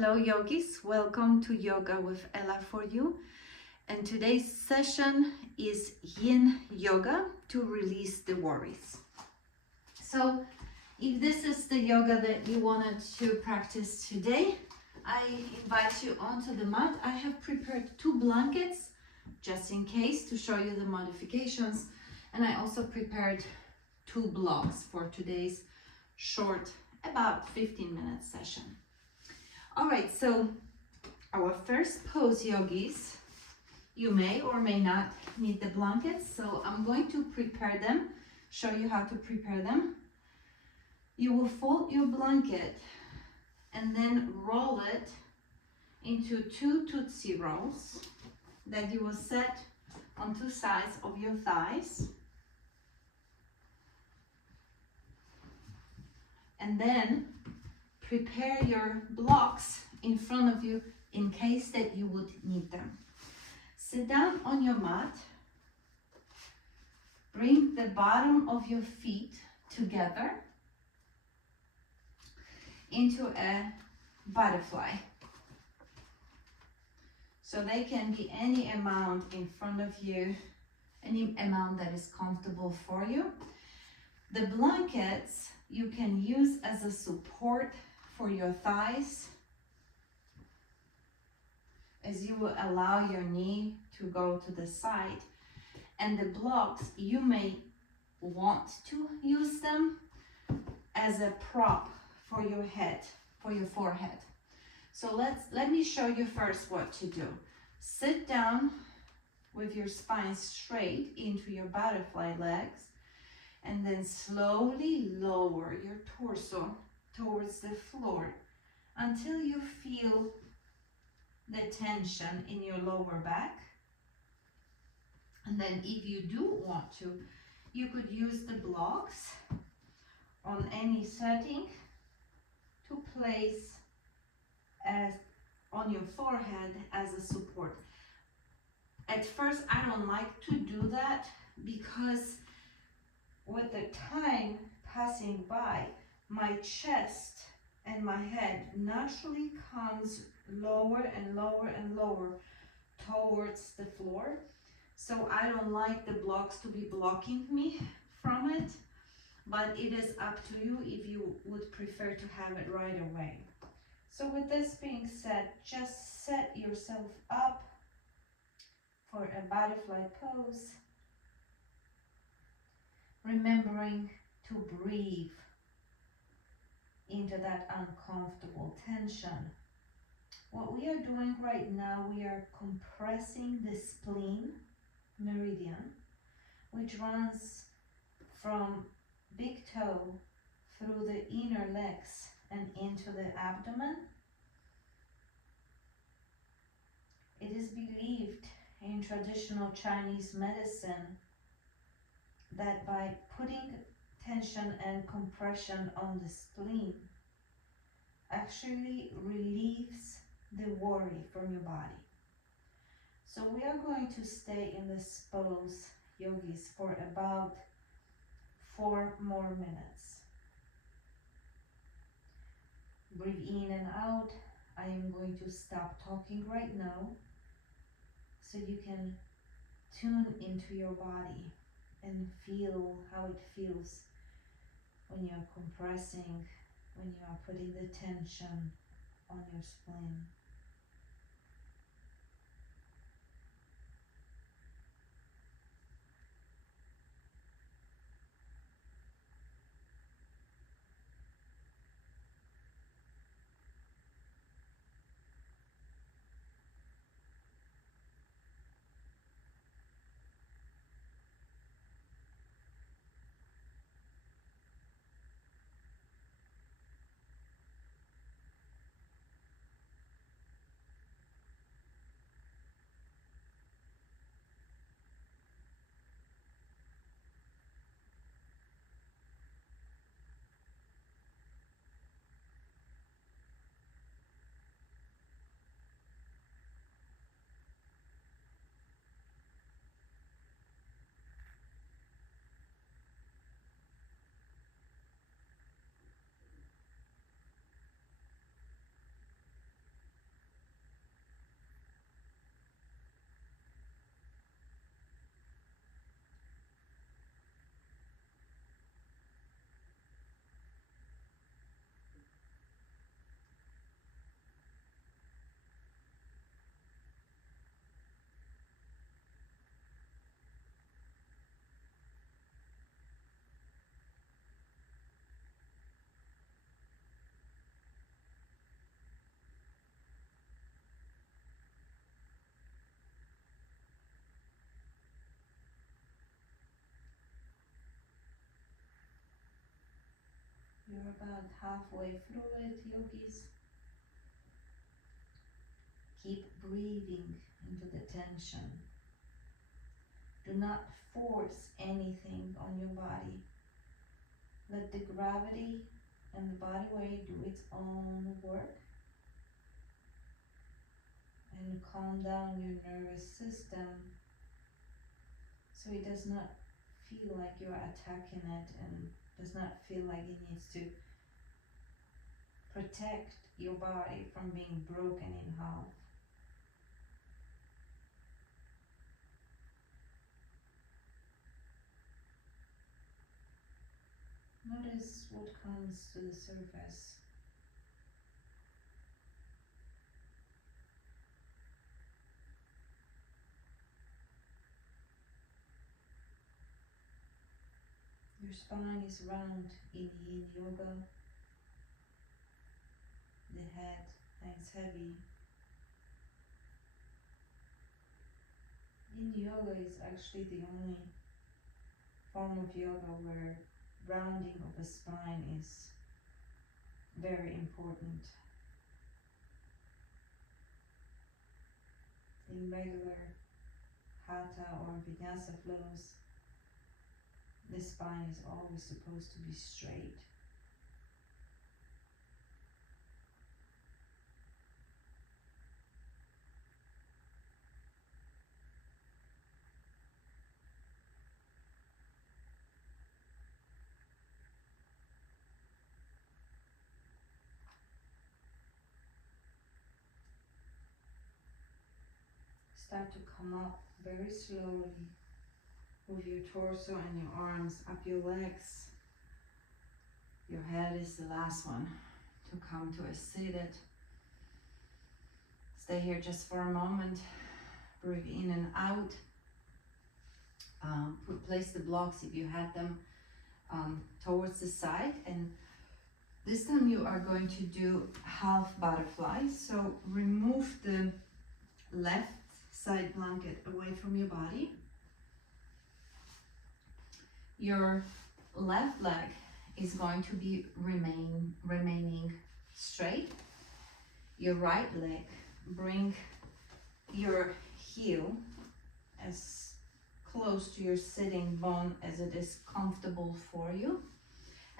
Hello yogis, welcome to Yoga with Ella for you. And today's session is Yin Yoga to release the worries. So if this is the yoga that you wanted to practice today, I invite you onto the mat. I have prepared 2 blankets just in case to show you the modifications. And I also prepared 2 blocks for today's short, about 15-minute session. All right, so our first pose, yogis, you may or may not need the blankets, so I'm going to prepare them, show you how to prepare them. You will fold your blanket and then roll it into 2 Tootsie Rolls that you will set on 2 sides of your thighs. And then prepare your blocks in front of you in case that you would need them. Sit down on your mat. Bring the bottom of your feet together into a butterfly. So they can be any amount in front of you, any amount that is comfortable for you. The blankets you can use as a support for your thighs as you will allow your knee to go to the side. And the blocks, you may want to use them as a prop for your head, for your forehead. So let me show you first what to do. Sit down with your spine straight into your butterfly legs and then slowly lower your torso towards the floor until you feel the tension in your lower back. And then if you do want to, you could use the blocks on any setting to place as on your forehead as a support. At first, I don't like to do that because with the time passing by, my chest and my head naturally comes lower and lower and lower towards the floor. So I don't like the blocks to be blocking me from it, but it is up to you if you would prefer to have it right away. So with this being said, just set yourself up for a butterfly pose, remembering to breathe into that uncomfortable tension. What we are doing right now, we are compressing the spleen meridian, which runs from big toe through the inner legs and into the abdomen. It is believed in traditional Chinese medicine that by putting tension and compression on the spleen actually relieves the worry from your body. So we are going to stay in this pose, yogis, for about 4 more minutes. Breathe in and out. I am going to stop talking right now so you can tune into your body and feel how it feels when you are compressing, when you are putting the tension on your spleen. You're about halfway through it, yogis. Keep breathing into the tension. Do not force anything on your body. Let the gravity and the body weight do its own work. And calm down your nervous system so it does not feel like you're attacking it and does not feel like it needs to protect your body from being broken in half. Notice what comes to the surface. Your spine is round in Yin Yoga. The head hangs heavy. Yin Yoga is actually the only form of yoga where rounding of the spine is very important. In regular hatha or vinyasa flows, the spine is always supposed to be straight. Start to come up very slowly with your torso and your arms up your legs. Your head is the last one to come to a seated. Stay here just for a moment. Breathe in and out. Place the blocks, if you had them, towards the side, and this time you are going to do half butterfly. So remove the left side blanket away from your body. Your left leg is going to be remaining straight. Your right leg, bring your heel as close to your sitting bone as it is comfortable for you,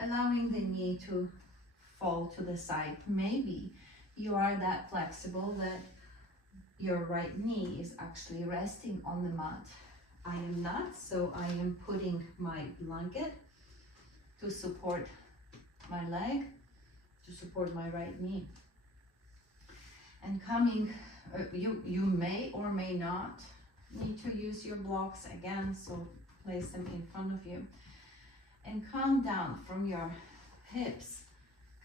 allowing the knee to fall to the side. Maybe you are that flexible that your right knee is actually resting on the mat. I am not, so I am putting my blanket to support my leg, to support my right knee. And coming, you may or may not need to use your blocks again, so place them in front of you. And come down from your hips,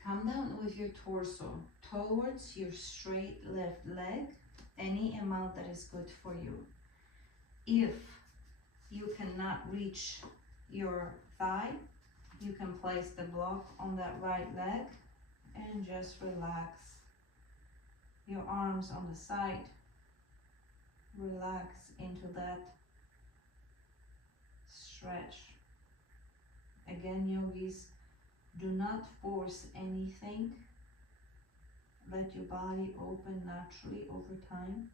come down with your torso towards your straight left leg, any amount that is good for you. If you cannot reach your thigh, you can place the block on that right leg and just relax. Your arms on the side, relax into that stretch. Again, yogis, do not force anything. Let your body open naturally over time.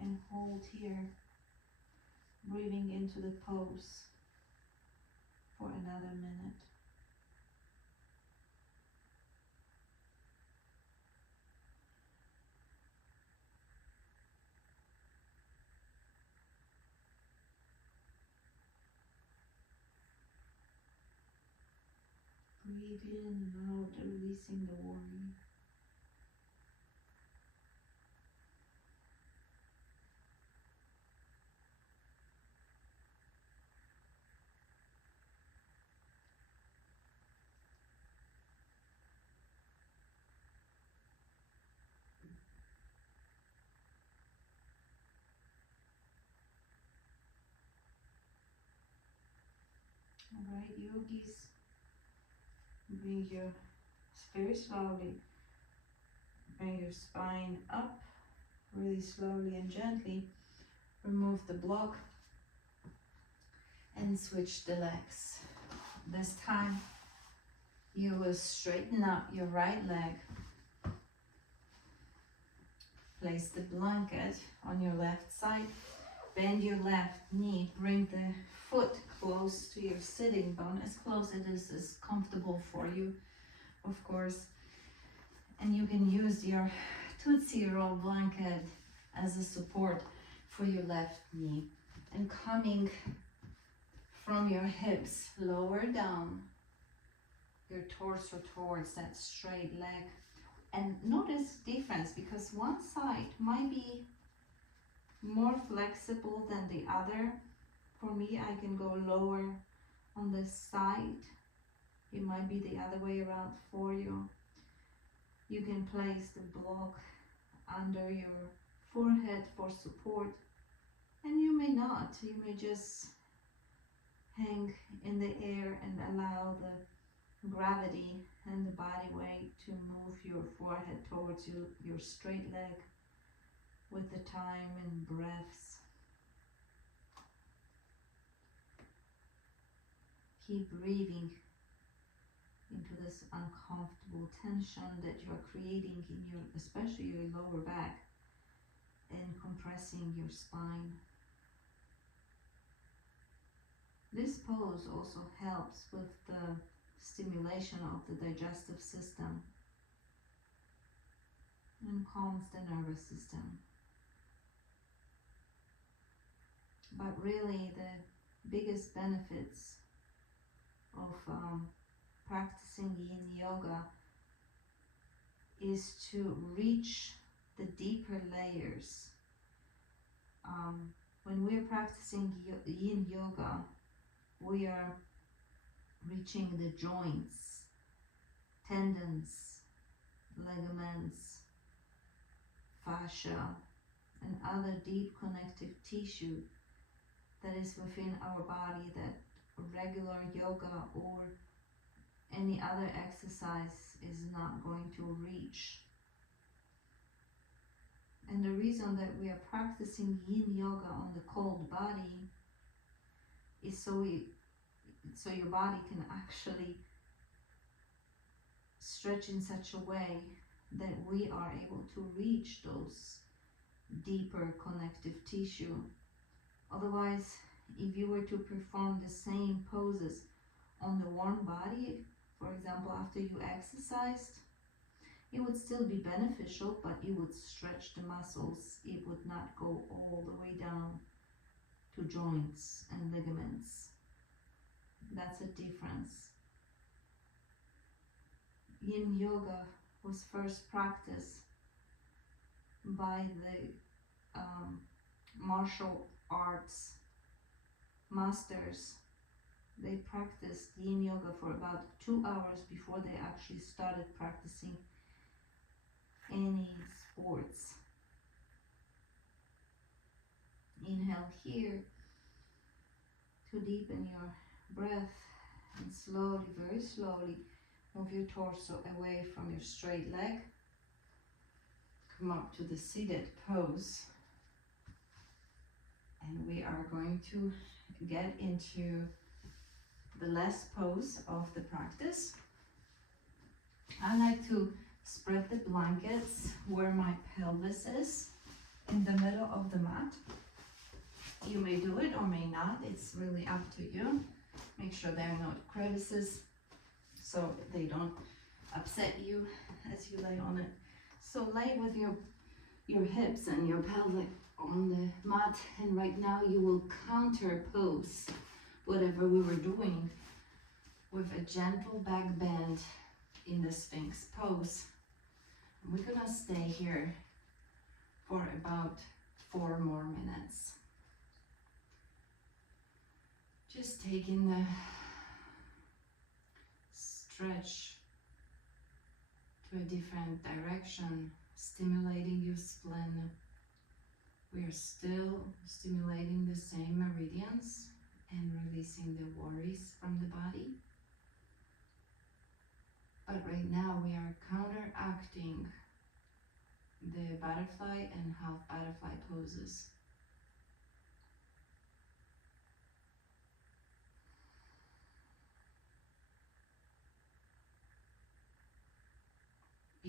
And hold here, breathing into the pose for another minute. Breathe in and out, releasing the worry. Alright, yogis, bring your, very slowly, bring your spine up, really slowly and gently. remove the block and switch the legs. This time you will straighten up your right leg. Place the blanket on your left side. Bend your left knee. Bring the foot close to your sitting bone, as close as comfortable for you, of course. And you can use your Tootsie Roll blanket as a support for your left knee. And coming from your hips, lower down your torso towards that straight leg. And notice difference, because one side might be more flexible than the other. For me, I can go lower on this side. It might be the other way around for you. You can place the block under your forehead for support, and you may not. You may just hang in the air and allow the gravity and the body weight to move your forehead towards your straight leg with the time and breaths. Keep breathing into this uncomfortable tension that you are creating in your, especially your lower back, and compressing your spine. This pose also helps with the stimulation of the digestive system and calms the nervous system. But really the biggest benefits of practicing Yin Yoga is to reach the deeper layers. When we're practicing Yin Yoga, we are reaching the joints, tendons, ligaments, fascia, and other deep connective tissue that is within our body that regular yoga or any other exercise is not going to reach. And the reason that we are practicing Yin Yoga on the cold body is so your body can actually stretch in such a way that we are able to reach those deeper connective tissue. Otherwise, if you were to perform the same poses on the warm body, for example, after you exercised, it would still be beneficial, but it would stretch the muscles. It would not go all the way down to joints and ligaments. That's a difference. Yin Yoga was first practiced by the martial arts masters. They practiced Yin Yoga for about 2 hours before they actually started practicing any sports. Inhale here to deepen your breath, and slowly, very slowly, move your torso away from your straight leg. Come up to the seated pose. And we are going to get into the last pose of the practice. I like to spread the blankets where my pelvis is, in the middle of the mat. You may do it or may not, it's really up to you. Make sure there are no crevices so they don't upset you as you lay on it. So lay with your hips and your pelvic on the mat, and right now you will counter pose whatever we were doing with a gentle back bend in the Sphinx pose. We're gonna stay here for about 4 more minutes. Just taking the stretch to a different direction, stimulating your spleen. We are still stimulating the same meridians and releasing the worries from the body. But right now we are counteracting the butterfly and half butterfly poses.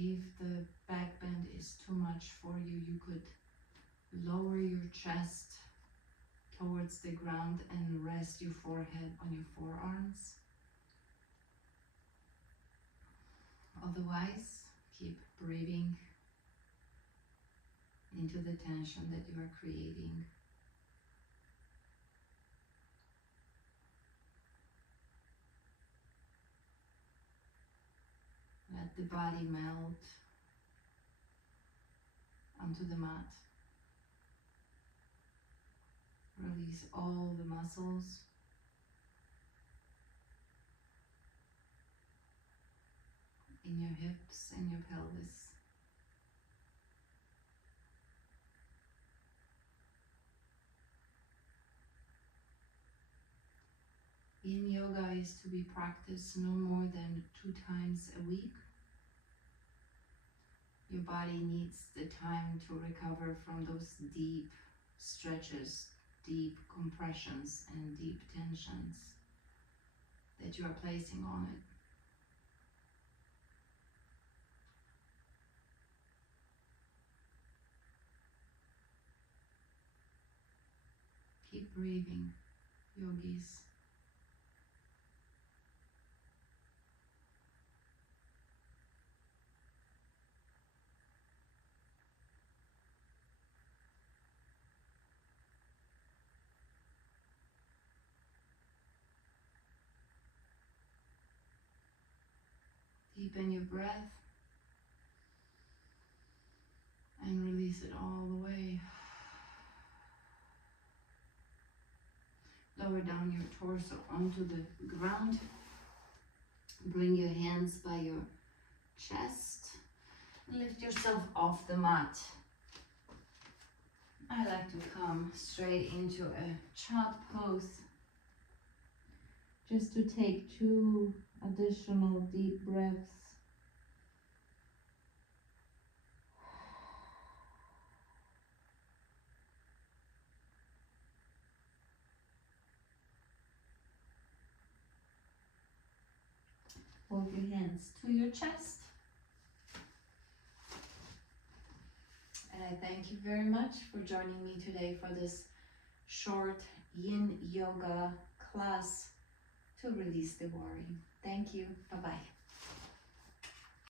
if the back bend is too much for you, you could lower your chest towards the ground and rest your forehead on your forearms. Otherwise, keep breathing into the tension that you are creating. Let the body melt onto the mat. Release all the muscles. In your hips and your pelvis. Yin Yoga is to be practiced no more than 2 times a week. Your body needs the time to recover from those deep stretches, deep compressions, and deep tensions that you are placing on it. Keep breathing, yogis. Deepen your breath and release it all the way. Lower down your torso onto the ground. Bring your hands by your chest. Lift yourself off the mat. I like to come straight into a chat pose. Just to take 2 additional deep breaths. Hold your hands to your chest. And I thank you very much for joining me today for this short Yin Yoga class to release the worry. Thank you. Bye-bye.